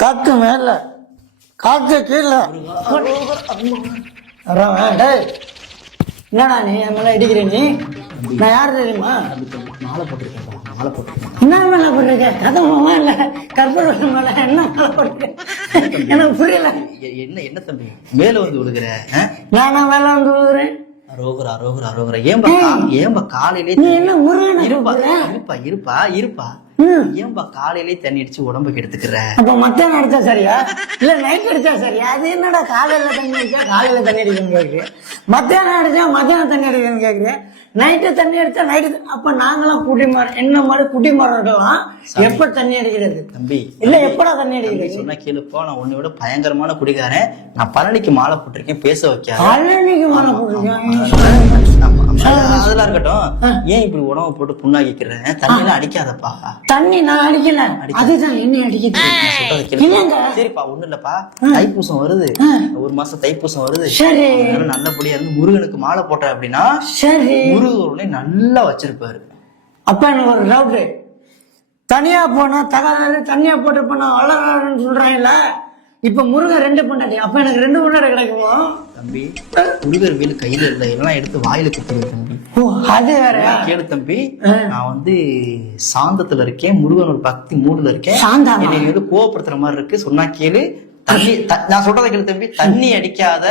காத்து மேல காத்து கீழே. என்னடா நீ என் மேல இடிக்கிற? நீ நான் யாரு தெரியுமா? மாலை போட்டிருக்கேன். மாலை போட்டிருக்கேன். என்ன மேல போட்டிருக்க? கதமா இல்ல கற்பூரம் மேல என்ன மேல போட்டிருக்க? எனக்கு புரியல. என்ன என்ன தம்பி மேல வந்து விழுகிற? நானா மேல வந்து விழுகிறேன்? அரோகரா அரோகரா அரோகரா. ஏன்பா காலையிலே நீ என்ன முருகன்? இருப்பா இருப்பா இருப்பா இருப்பா. ஏன்பா காலையிலே தண்ணி அடிச்சு உடம்புக்கு எடுத்துக்கிற? அப்ப மத்தியானம் அடிச்சா சரியா இல்ல நைட் அடிச்சா சரியா? அது என்னடா காலையில தண்ணி அடிச்சா காலையில தண்ணி அடிக்கணும்னு கேக்குறேன், மத்தியானம் அடிச்சா மத்தியானம் தண்ணி அடிக்கணும்னு கேக்குறேன், நைட்டு தண்ணி அடிச்சா நைட்டு. அப்ப நாங்களாம் குடிமரம் என்ன மாதிரி குடிமரம்லாம் எப்ப தண்ணி அடிக்கிறது தம்பி? இல்ல எப்படா தண்ணி அடிக்கிறது? சொன்னா கேளுப்பா, நான் உன்னை விட பயங்கரமான குடிகாரன். நான் பழனிக்கு மாலை போட்டிருக்கேன், பேச வைக்காத. பழனிக்கு மாலை போட்டிருக்கேன் அதெல்லாம் இருக்கட்டும். ஏன் இப்படி உடம்ப போட்டு புண்ணாக்கிக்கிறேன்? தண்ணி எல்லாம் அடிக்காதப்பா. தண்ணி நான் அடிக்கல, அதுதான் என்ன அடிக்குது. சரிப்பா, ஒண்ணு இல்லப்பா. தைப்பூசம் வருது, ஒரு மாசம் தைப்பூசம் வருது. சரி, நல்லபடியா இருந்து முருகனுக்கு மாலை போட்ட அப்படின்னா சரி முருகனை நல்லா வச்சிருப்பாரு. அப்ப எனக்கு ஒரு டவுட், தனியா போனா தகவல் தனியா போட்டு போனா வளர்றாருன்னு சொல்றாங்கல்ல, இப்ப முருகன் ரெண்டு பொண்டாட்டி, அப்ப எனக்கு ரெண்டு பொண்டாட்டி கிடைக்குமோ? தம்பி, முருகர் வேலு கையில இல்ல, எல்லாம் எடுத்து வாயில குத்துருவேன் தம்பி. அது வேற கேளு தம்பி. நான் வந்து சாந்தத்துல இருக்கேன், முருகன் ஒரு பக்தி மூடுல இருக்கேன். என்னை வந்து கோவப்படுத்துற மாதிரி இருக்கு, சொன்னா கேளு. தண்ணி நான் சொல்றதை கேளு தம்பி. தண்ணி அடிக்காத,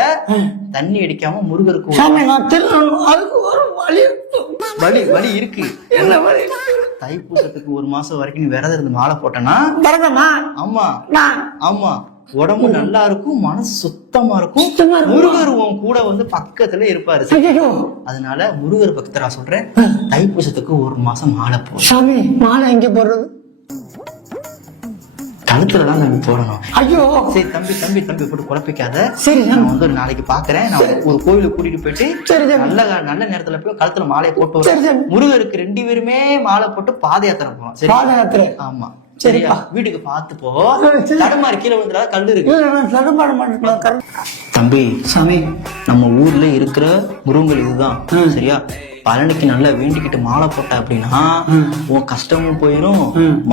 தண்ணி அடிக்காம முருகருக்கு அதுக்கு ஒரு வழி வழி இருக்கு. என்ன வழி? தைப்பூசத்துக்கு ஒரு மாசம் வரைக்கும் நீ விரதம் இருந்து மாலை போட்டனா, ஆமா ஆமா, உடம்பு நல்லா இருக்கும், மனசு சுத்தமா இருக்கும், முருகர் உன் கூட வந்து பக்கத்துல இருப்பாரு. அதனால முருகர் பக்தரா சொல்றேன், தைப்பூசத்துக்கு ஒரு மாசம் மாலை போ. சாமி, மாலை எங்க போடுறது? கழுத்துலதான் தம்பி போடணும். ஐயோ சரி தம்பி தம்பி தம்பி போட்டு குழப்பிக்காத. சரி, நான் வந்து நாளைக்கு பாக்குறேன். நான் ஒரு கோயிலுக்கு கூட்டிட்டு போயிட்டு நல்ல நேரத்துல போய் கழுத்துல மாலையை போட்டு முருகருக்கு 2 பேருமே மாலை போட்டு பாத யாத்திரை போவோம். சரி, ஆமா சரியா? வீட்டுக்கு பார்த்து போ, தடுமாறி கீழே விழுந்துடாத, கல்லு இருக்கு. தம்பி சாமி, நம்ம ஊர்ல இருக்கிற முருகன் இதுதான் சரியா? பழனிக்கு நல்லா வேண்டிக்கிட்டு மாலை போட்ட அப்படின்னா உன் கஷ்டமும் போயிரும்,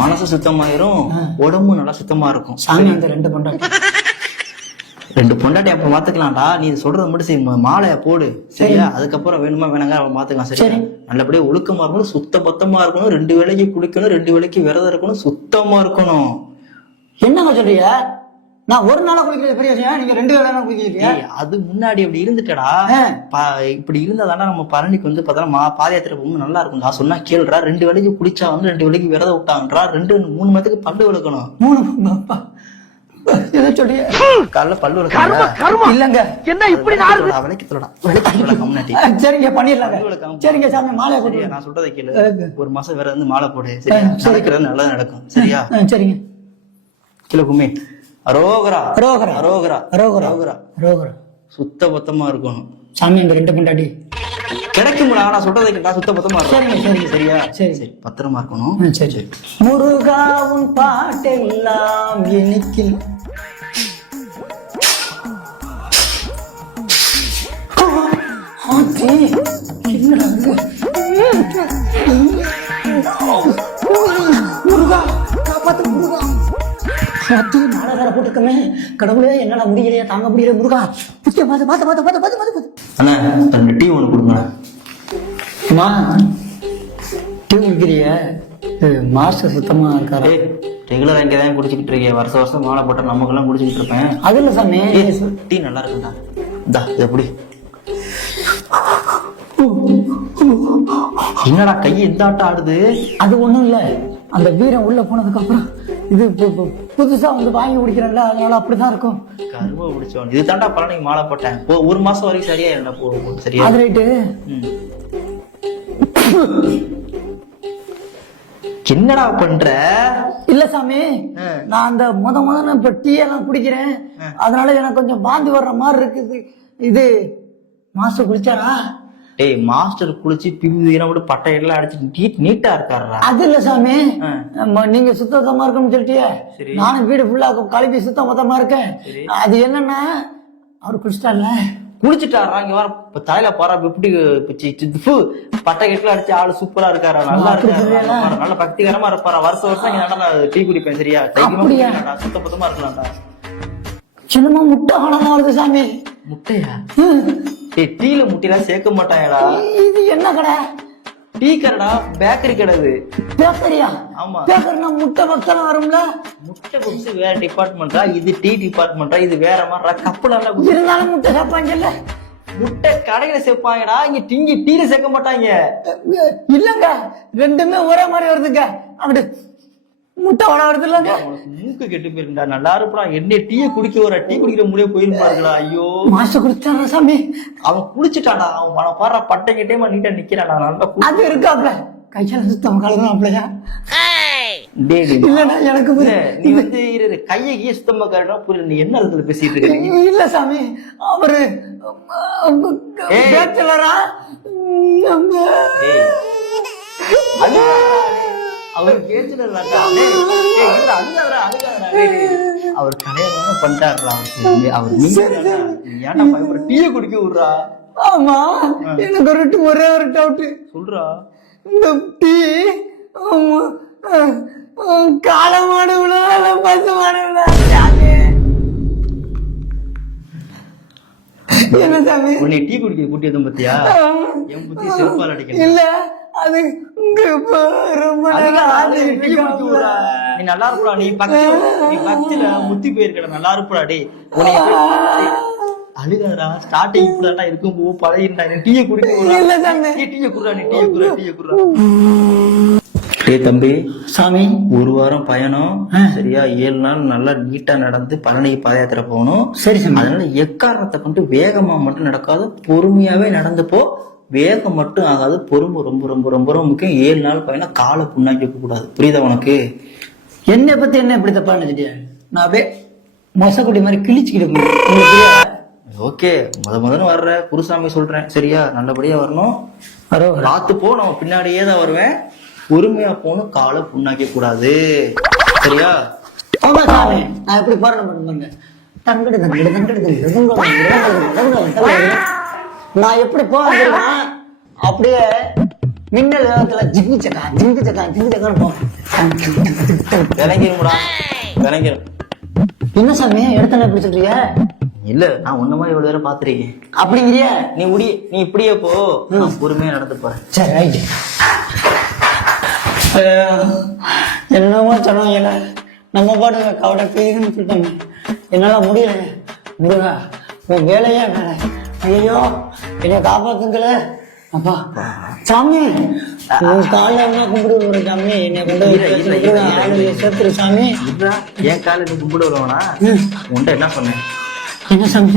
மனசு சுத்தமாயிரும், உடம்பும் நல்லா சுத்தமா இருக்கும். சாமி, அந்த ரெண்டு பொண்டாட்டி அப்ப பாத்துக்கலாம்டா. நீ சொல்றது மட்டும் சரி, மாலைய போடு சரியா? அதுக்கப்புறம் வேணுமா வேணாங்க பாத்துக்கலாம் சரியா? நல்லபடியா ஒழுக்கமா இருக்கணும், சுத்த பத்தமா இருக்கணும், 2 வேளைக்கு குளிக்கணும், 2 வேளைக்கு விரதம் இருக்கணும், சுத்தமா இருக்கணும். என்னங்க சொல்றீங்க? நான் ஒரு நாளா குளிக்கிறது பெரிய விஷயம், நீங்க 2 வேளை குளிக்கிறீங்க. அது முன்னாடி அப்படி இருந்துட்டடா. இப்படி இருந்தாதானா நம்ம பழனிக்கு வந்து பார்த்தா பாத யாத்திரை போகும்போது நல்லா இருக்கும். நான் சொன்னா கேளுடா, 2 வேளைக்கு குளிச்சா வந்து 2 வேளைக்கு விரதம் விட்டான்றா, 2-3 மணத்துக்கு பல்லு விளக்கணும். 3 எதை சொல்றீங்க? காலைல பல்லு விளக்கணும் இல்லங்க, என்ன இப்படி விளக்கத்தோட சரிங்க, பண்ணிடலாங்க. சரிங்க சாமி, மாலை போட்டு. நான் சொல்றதை கேளு, ஒரு மாசம் வேற வந்து மாலை போடு சரியா? நல்லா நடக்கும் சரியா? சரிங்க. கிலோக்குமே அரோகரா அரோகரா அரோகரா அரோகரா அரோகரா அரோகரா. சுத்த பத்தமா இருக்கணும் சாமி, அந்த 2 பொண்டாட்டி கிடைக்கும்டா. நான் சொல்றதை கேட்டா சுத்த பத்தமா இருக்கும். சரிங்க சரியா? சரி சரி, பத்திரமா இருக்கணும். சரி சரி. முருகாவும் பாட்டெல்லாம் எனக்கு முருகா காப்பாத்து, முருகா மாலை வேற போட்டுக்கமே. கடவுளே, என்னால முடியலையா, தாங்க முடியல. முருகா புத்திய பார்த்து பார்த்து பார்த்து பார்த்து பார்த்து பார்த்து. அண்ணா, தன் டீ ஒன்று கொடுங்க. அம்மா, டீ குடிக்கிறிய? மாஸ்டர் சுத்தமா இருக்காரு. ரெகுலரா இங்கதான் குடிச்சுக்கிட்டு இருக்கேன், வருஷம் வருஷம் மாலை போட்ட நமக்கெல்லாம் குடிச்சுக்கிட்டு இருப்பேன். அது இல்ல சாமி, டீ நல்லா இருக்குண்டா. இந்தா எப்படி? என்னடா கை எந்த ஆட்டம் ஆடுது? அது ஒண்ணும் இல்ல, அந்த வீரம் உள்ள போனதுக்கு அப்புறம் இது புதுசா வந்து வாங்கி குடிக்கிறேன்ல, அதனால அப்படிதான் இருக்கும். கருவ குடிச்சோம். இது தாண்டா பழனிக்கு மாலை போட்டேன், ஒரு மாசம் வரைக்கும் சரியா என்ன போகும் சரியா? அது ரைட்டு. என்னடா பண்ற? இல்ல சாமி, நான் அந்த முதல்ல இப்ப டீ எல்லாம் குடிக்கிறேன், அதனால எனக்கு கொஞ்சம் பாந்தி வர்ற மாதிரி இருக்குது. இது மாஸ்டர் குளிச்சாரா? டேய், மாஸ்டர் குளிச்சு பிவிதியெல்லாம் விட்டு பட்டையெல்லாம் அடிச்சு நீட்டா இருக்காருடா. அது இல்ல சாமி, நீங்க சுத்தமா இருக்குன்னு சொல்லிட்டியே, நானும் வீடு ஃபுல்லா கழுவி சுத்தமா இருக்கேன். அது என்னன்னா, அவர் குளிச்சிட்டார்ல, குளிச்சுட்டாரா இங்க வர இப்ப தலையில போறா எப்படி பட்டை கெட்டுல அடிச்சு ஆளு சூப்பரா இருக்காரா, நல்லா இருக்காரு, நல்ல பக்திகரமா இருப்பாரா, வருஷம் வருஷம் இங்க நல்லா டீ குடிப்பேன் சரியா, தைரியமா சுத்த பத்தமா இருக்கலாம்டா. சின்னமா முட்டை காணாம வருது சாமி. முட்டையா? டீல முட்டையெல்லாம் சேர்க்க மாட்டாங்கடா. இது என்ன கடை? டீ கடைடா, பேக்கரி கடை இது. பேக்கரியா? ஆமா. பேக்கரினா முட்டை பக்தெல்லாம் வரும்ல? முட்டை பப்ஸ் வேற டிபார்ட்மெண்டா, இது டீ டிபார்ட்மெண்டா, இது வேற மாதிரி கப்புல இருந்தாலும் முட்டை சாப்பாங்கல்ல. முட்டை கடையில சேர்ப்பாங்கடா, இங்க டிங்கி டீல சேர்க்க மாட்டாங்க. இல்லங்க, ரெண்டுமே ஒரே மாதிரி வருதுங்க. அப்படி முட்டை வள வருது இல்லங்க. மூக்கு கெட்டு போயிருந்தா நல்லா இருப்பா. என்ன டீயை குடிக்க வர டீ குடிக்கிற முடிய போயிருப்பாருங்களா. ஐயோ மாஸ்டர் குடிச்சாரா சாமி? அவன் குடிச்சுட்டாடா, அவன் பாடுற பட்டை கிட்டே நீட்டா நிக்கிறாடா. நல்லா அது இருக்காப்ல, கையால சுத்தம் கலந்தாப்லையா? இல்லடா எனக்கு நீ வந்து கையை கீழே சுத்தமா கரெக்டா புரியல. நீ என்ன இடத்துல பேசிட்டு இருக்க? இல்ல சாமி, அவரு பேச்சலரா? அவர் பேச்சுலர் அவர் கடையாள பண்ணிட்டாருடா. அவர் ஏன்டா பயப்பட டீயை குடிக்க விடுறா? ஆமா, எனக்கு ஒரே ஒரு டவுட். சொல்றா. இந்த டீ காளை மாடு விழா பசு மாடு விழா? என்ன சாமி உன்னை டீ குடிக்க கூட்டியதும் பத்தியா? என் புத்தி செருப்பால் அடிக்கணும். இல்ல அது ரொம்ப நீ நல்லா இருப்பா. நீ பக்தியில முத்தி போயிருக்கட நல்லா இருப்பா. டே அழுகாதா, ஸ்டார்டிங் இப்படிதான் இருக்கும் போ பழகிட்டா. டீயை குடிக்க டீயை குடுறா, நீ டீயை குடுறா, டீயை குடுறா. டே தம்பி சாமி, ஒரு வாரம் பயணம் சரியா, 7 நாள் நல்லா நீட்டா நடந்து பழனிக்கு பாத யாத்திரை போகணும். சரி சாமி. அதனால எக்காரணத்தை கொண்டு வேகமா மட்டும் நடக்காது, பொறுமையாவே நடந்து போ. வேகம் மட்டும் ஆகாது, பொறுமை ரொம்ப ரொம்ப ரொம்ப ரொம்ப முக்கியம். 7 நாள் பயணம் காலை புண்ணாக்கி கூடாது. புரியுதா உனக்கு? என்னை பத்தி என்ன இப்படி தப்பா நினைச்சிட்டியா? நான் அப்படியே மொசக்குட்டி மாதிரி கிழிச்சுக்கிட்டு. ஓகே, முதல்ல வர்ற குருசாமி சொல்றேன் சரியா, நல்லபடியா வரணும். ராத்து போ, நம்ம பின்னாடியே தான் வருவேன். பொறுமையா போகணும், காலை புண்ணாக்க கூடாது சரியா? நான் எப்படி போறேன்? நான் எப்படி போறேன்? அப்படியே மின்னல் வேகத்துல ஜிங்கு சக்கா ஜிங்கு சக்கா ஜிங்கு சக்கான்னு போறேன். விளங்கிருமுடா, விளங்கிரும். என்ன சாமி எடுத்தன எப்படி சொல்றீங்க? இல்ல, நான் உன்ன மாதிரி எவ்வளவு நேரம் பாத்துருக்கேன். அப்படிங்கிறிய? நீ இப்படியே போ, நான் பொறுமையா நடந்து போறேன். சரி ரைட். என்னமோ சொன்னாங்க, நம்ம பாட்டுங்க கவலை பெய்யுதுன்னு சொல்லிட்டாங்க. என்னால முடியலைங்க. முருகா, உன் வேலையே வேலை. ஐயோ என்னை காப்பாத்துங்கள. அப்பா சாமி, உன் கால கும்பிடு ஒரு சாமி, என்னை கொண்டு சேர்த்துரு சாமி. என் கால கும்பிடு வருவானா? உன்ட்ட என்ன சொன்னேன்? என்ன சாமி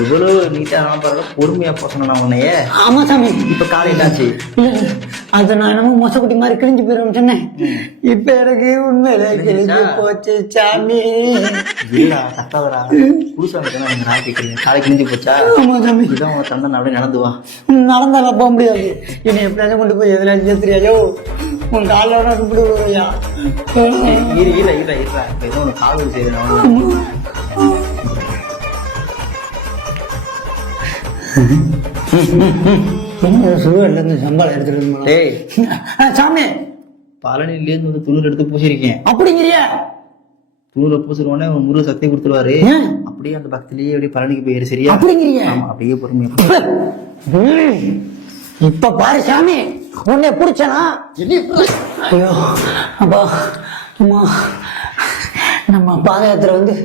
எவ்வளவு நீட்டா பரவாயில்ல, பொறுமையா போசணும் நான் உன்னைய. ஆமா சாமி. இப்ப காலையிலாச்சு. இல்ல அது நான் என்னமோ மொசக்குட்டி மாதிரி கிழிஞ்சு போயிடும் சொன்னேன். இப்ப எனக்கு உண்மையில கிழிஞ்சு போச்சு சாமி. இல்லடா தக்காதரா, புதுசாமி காலை கிழிஞ்சு போச்சா? ஆமா சாமி. இதான் உங்க தந்தை அப்படியே நடந்து வா. நடந்தால போக முடியாது. என்னை எப்படியாச்சும் கொண்டு போய் எதுல சேர்த்துறியாயோ, உன் கால கும்பிடு வருவையா? ஏதோ உனக்கு காவல் செய்யணும். சம்பளம் எடுத்துட்டு சாமி, பழனில இருந்து வந்து துணூர் எடுத்து பூசிருக்கேன். அப்படிங்கிறிய? துணூரை பூசிருவோன்னே முருக சக்தி கொடுத்துருவாரு. அப்படியே அந்த பக்திலேயே அப்படியே பழனிக்கு போயிரு சரியா? அப்படிங்கிறிய? ஆமா, அப்படியே பொறுமையா. இப்ப பாரு சாமி, உன்னை பிடிச்சனா? ஐயோ அப்பா, அம்மா, நம்ம பாத யாத்திரை வந்து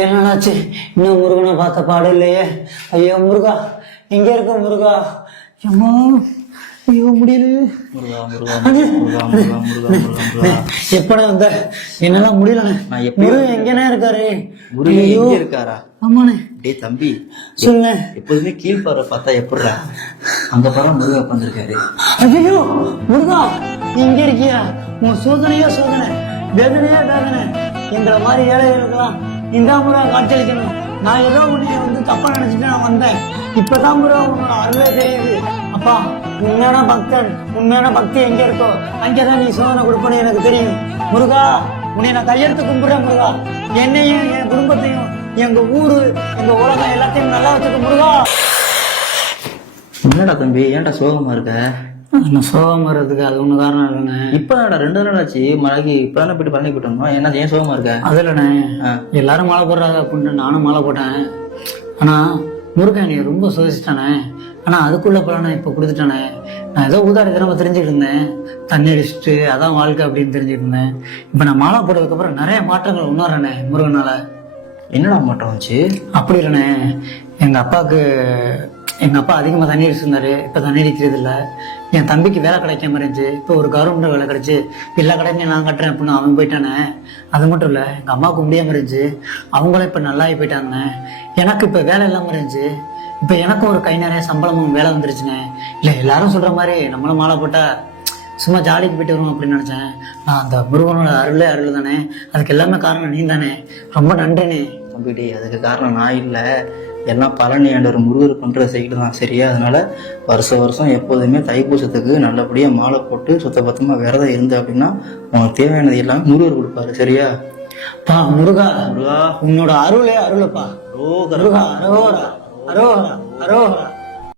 7 நாளாச்சு, இன்னும் முருகனை பார்த்த பாடு இல்லையே. ஐயோ முருகா, எங்க இருக்க முருகா? அம்மா ஐயோ முடியல. எப்படா வந்த? என்னால முடியல. முருகன் எங்கண்ணே இருக்காரு? முருகன் இருக்காரா? ஆமாண்ணே. டே தம்பி சொல்ல, எப்போதுமே கீழ்பார பார்த்தா எப்படிடா, அந்த படம் முருகா உட்காந்துருக்காரு. ஐயோ முருகா, நீ இங்க இருக்கியா? உன் சோதனையா சோதனை, வேதனையா வேதனை. எங்களை மாதிரி ஏழைகளுக்கெல்லாம் இந்த முறை காட்சியளிக்கணும். நான் ஏதோ உன்னைய வந்து தப்பா நினைச்சிட்டு நான் வந்தேன். இப்பதான் முறை உன்னோட அருளே தெரியுது. அப்பா, உண்மையான பக்தன், உண்மையான பக்தி எங்க இருக்கோ அங்கேதான் நீ சோதனை கொடுப்பன்னு எனக்கு தெரியும். முருகா, உன்னை நான் கையெடுத்து கும்பிடுறேன் முருகா. என்னையும் என் குடும்பத்தையும் எங்க ஊரு எங்க உலகம் எல்லாத்தையும் நல்லா வச்சுக்க முருகா. என்னடா தம்பி, ஏன்டா சோகமா இருக்க? நான் சோகம் வர்றதுக்கு அது ஒண்ணு காரணம் இல்லைண்ணே. இப்ப 2 நாள் ஆச்சு மழைக்கு, இப்பதானே போயிட்டு பழனி போயிட்டு வந்தோம். என்ன ஏன் சோகமா இருக்க? அது இல்லைண்ணே, எல்லாரும் மாலை போடுறாங்க அப்படின்னு நானும் மாலை போட்டேன். ஆனா முருகன் என்னை ரொம்ப சோதிச்சிட்டானே. ஆனா அதுக்குள்ள பலனை இப்ப கொடுத்துட்டானே. நான் ஏதோ ஊதாரி தினமும் தெரிஞ்சுட்டு இருந்தேன், தண்ணி அடிச்சுட்டு அதான் வாழ்க்கை அப்படின்னு தெரிஞ்சுட்டு இருந்தேன். இப்ப நான் மாலை போட்டதுக்கு அப்புறம் நிறைய மாற்றங்கள் உணர்றேனே முருகனால. என்னடா மாற்றம் வந்துச்சு? அப்படி இல்லைண்ணே, எங்க அப்பா அதிகமா தண்ணி அடிச்சிருந்தாரு. இப்ப தண்ணி அடிக்கிறது இல்லை. என் தம்பிக்கு வேலை கிடைக்காம இருந்துச்சு. இப்போ ஒரு கவர்மெண்ட் வேலை கிடைச்சு எல்லா கடையும் நான் கட்டுறேன் அப்படின்னு அவன் போயிட்டானே. அது மட்டும் இல்ல, எங்க அம்மாவுக்கு முடியாம இருந்துச்சு, அவங்களும் இப்ப நல்லாகி போயிட்டாங்க. எனக்கு இப்ப வேலை இல்லாம இருந்துச்சு, இப்ப எனக்கும் ஒரு கை நிறைய சம்பளமும் வேலை வந்துருச்சுண்ணே. இல்ல எல்லாரும் சொல்ற மாதிரி நம்மளும் மாலை போட்டா சும்மா ஜாலிக்கு போயிட்டு வருவோம் அப்படின்னு நினைச்சேன். நான் அந்த முருகனோட அருள் தானே, அதுக்கு எல்லாமே காரணம் நீ தானே. ரொம்ப நன்றிண்ணே. தம்பிடி, அதுக்கு காரணம் நான் இல்லை, எல்லாம் பழனி ஆண்டவர் முருகர் பண்ற சைடு தான். சரியா? அதனால வருஷம் எப்போதுமே தைப்பூசத்துக்கு நல்லபடியா மாலை போட்டு சுத்தபத்தமா விரதம் இருந்த அப்படின்னா உனக்கு தேவையானது எல்லாம் முருகர் கொடுப்பாரு. சரியா? பா முருகா, முருகா உன்னோட அருளப்பா. அரோகரா. முருகா அரோகரா, அரோகரா, அரோகரா.